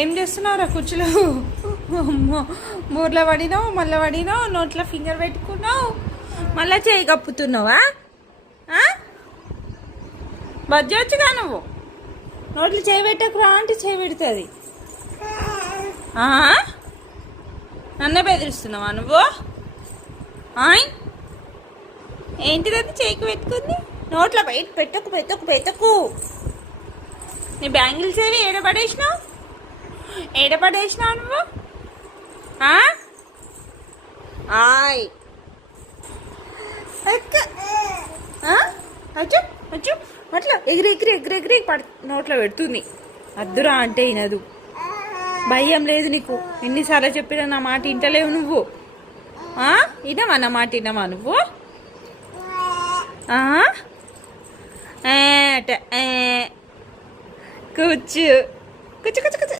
ఏం చేస్తున్నావురా కుర్చీలో? అమ్మో, బూర్లో పడినావు, మళ్ళీ పడినావు, నోట్లో ఫింగర్ పెట్టుకున్నావు, మళ్ళీ చేయి కప్పుతున్నావా? బజ్జొచ్చుగా నువ్వు. నోట్లో చేయి పెట్టకురా అంటే చేయి పెడుతుంది. నన్నే బెదిరిస్తున్నావా నువ్వు? ఏంటిది అది చేయికి పెట్టుకుంది? నోట్లో బయట పెట్టకు పెట్టకు పెట్టకు. నీ బ్యాంగిల్స్ ఏవి ఏడబడేసినావు? ఏడపడేసినావు నువ్వు? అచ్చు అచ్చు అట్లా ఎగిరి ఎగిరి ఎగిరి ఎగిరి నోట్లో పెడుతుంది. అద్దురా అంటే వినదు. భయం లేదు నీకు. ఎన్నిసార్లు చెప్పినా నా మాట వింటలేవు నువ్వు. వినవా నా మాట? వినవా నువ్వు? కూర్చు కూర్చు కూర్చు కూర్చు.